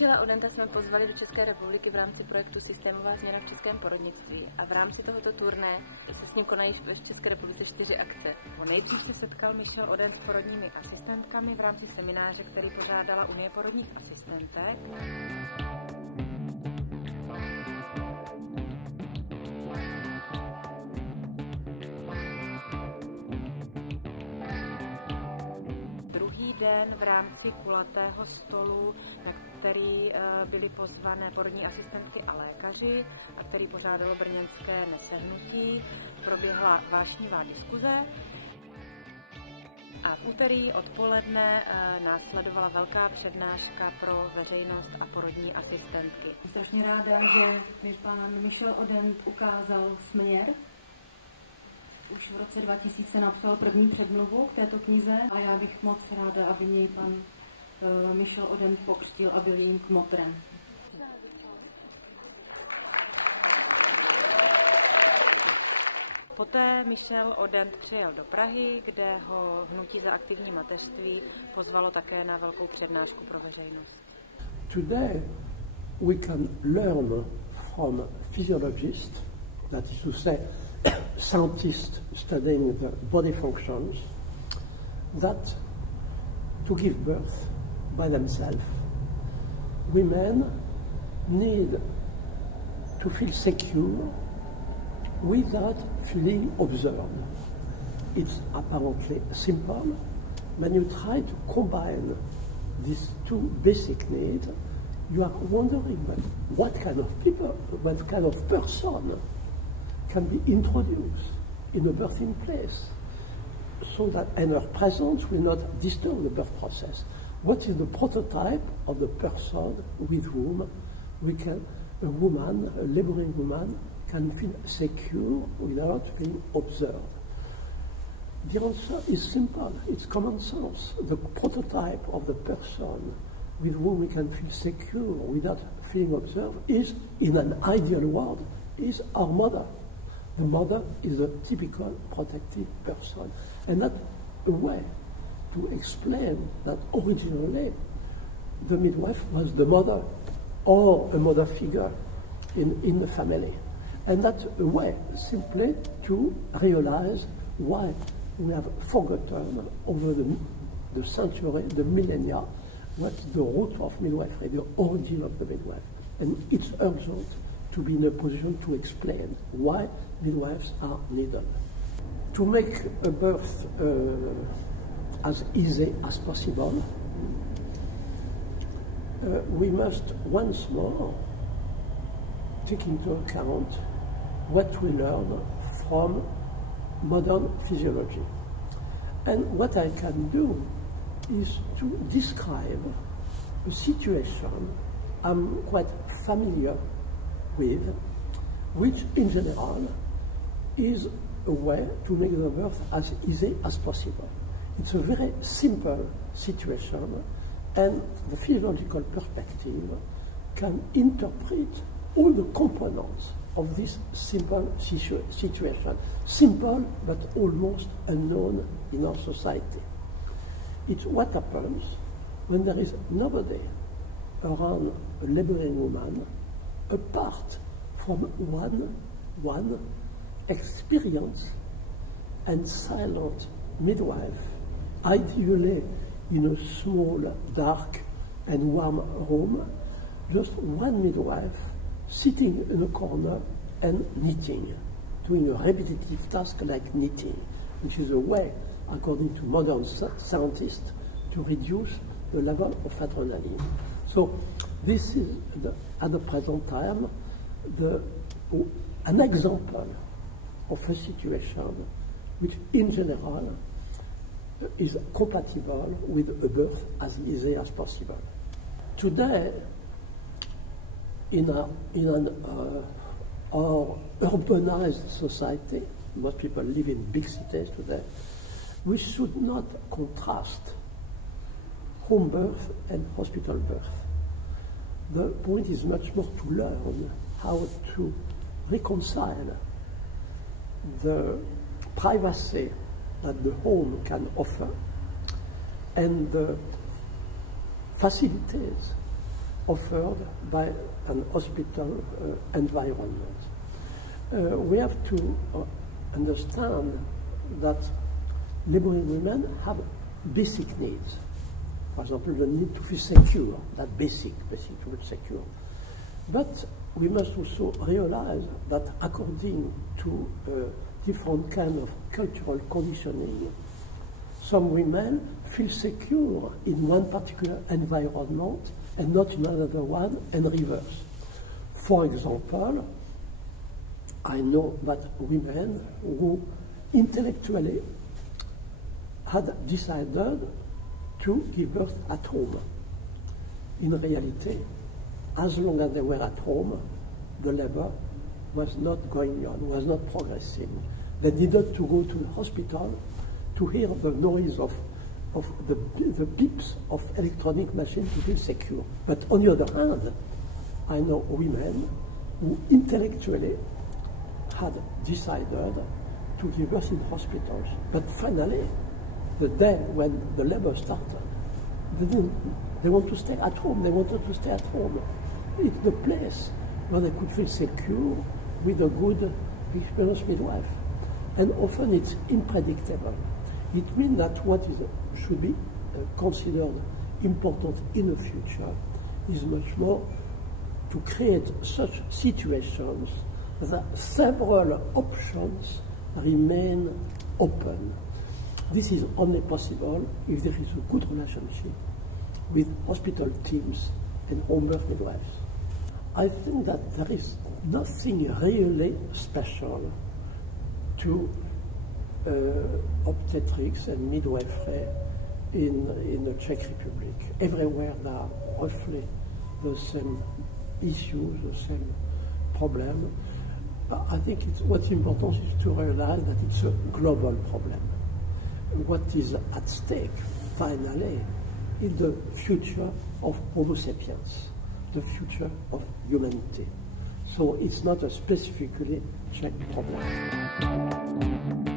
Michela Odenta jsme pozvali do České republiky v rámci projektu Systémová změna v českém porodnictví a v rámci tohoto turné se s ním konají v České republice 4 akce. Nejdřív se setkal Michel Odent s porodními asistentkami v rámci semináře, který pořádala Unie porodních asistentek. Den v rámci kulatého stolu, na který byly pozvané porodní asistentky a lékaři a který pořádalo brněnské nesehnutí, proběhla vášnivá diskuze a v úterý odpoledne následovala velká přednáška pro veřejnost a porodní asistentky. Jsem strašně ráda, že mi pan Michel Odent ukázal směr. Už v roce 2000 napsal první předmluvu k této knize a já bych moc ráda, aby něj pan Michel Odent pokřtil a byl jejím kmotrem. Poté Michel Odent přijel do Prahy, kde ho hnutí za aktivní mateřství pozvalo také na velkou přednášku pro veřejnost. Today we can learn from physiologists, that is to say, scientists studying the body functions, that to give birth by themselves, women need to feel secure without feeling observed. It's apparently simple. When you try to combine these two basic needs, you are wondering what kind of people, what kind of person can be introduced in a birthing place so that and her presence will not disturb the birth process. What is the prototype of the person with whom a laboring woman, can feel secure without being observed? The answer is simple, it's common sense. The prototype of the person with whom we can feel secure without feeling observed is, in an ideal world, is our mother. The mother is a typical protective person. And that's a way to explain that originally the midwife was the mother or a mother figure in the family. And that's a way simply to realize why we have forgotten over the century, the millennia, what's the root of midwifery, the origin of the midwife. And it's urgent to be in a position to explain why midwives are needed. To make a birth as easy as possible, we must once more take into account what we learn from modern physiology. And what I can do is to describe a situation I'm quite familiar with, which in general is a way to make the birth as easy as possible. It's a very simple situation, and the physiological perspective can interpret all the components of this simple situation. Simple, but almost unknown in our society. It's what happens when there is nobody around a laboring woman apart from one experienced and silent midwife, ideally in a small, dark and warm room, just one midwife sitting in a corner and knitting, doing a repetitive task like knitting, which is a way, according to modern scientists, to reduce the level of adrenaline. So this is, at the present time, an example of a situation which, in general, is compatible with a birth as easy as possible. Today, in our urbanized society, most people live in big cities today, we should not contrast home birth and hospital birth. The point is much more to learn how to reconcile the privacy that the home can offer and the facilities offered by an hospital environment. We have to understand that laboring women have basic needs. For example, the need to feel secure, that basic to feel secure. But we must also realize that according to different kind of cultural conditioning, some women feel secure in one particular environment and not in another one, and reverse. For example, I know that women who intellectually had decided to give birth at home. In reality, as long as they were at home, the labor was not going on, was not progressing. They needed to go to the hospital to hear the noise of the beeps of electronic machines to feel secure. But on the other hand, I know women who intellectually had decided to give birth in hospitals. But finally, the day when the labor started, they want to stay at home. They wanted to stay at home. It's the place where they could feel secure with a good, experienced midwife. And often it's unpredictable. It means that what should be considered important in the future is much more to create such situations that several options remain open. This is only possible if there is a good relationship with hospital teams and home birth midwives. I think that there is nothing really special to obstetrics and midwifery in the Czech Republic. Everywhere there are roughly the same issues, the same problem. I think what's important is to realize that it's a global problem. What is at stake, finally, is the future of Homo sapiens, the future of humanity. So it's not a specifically Czech problem.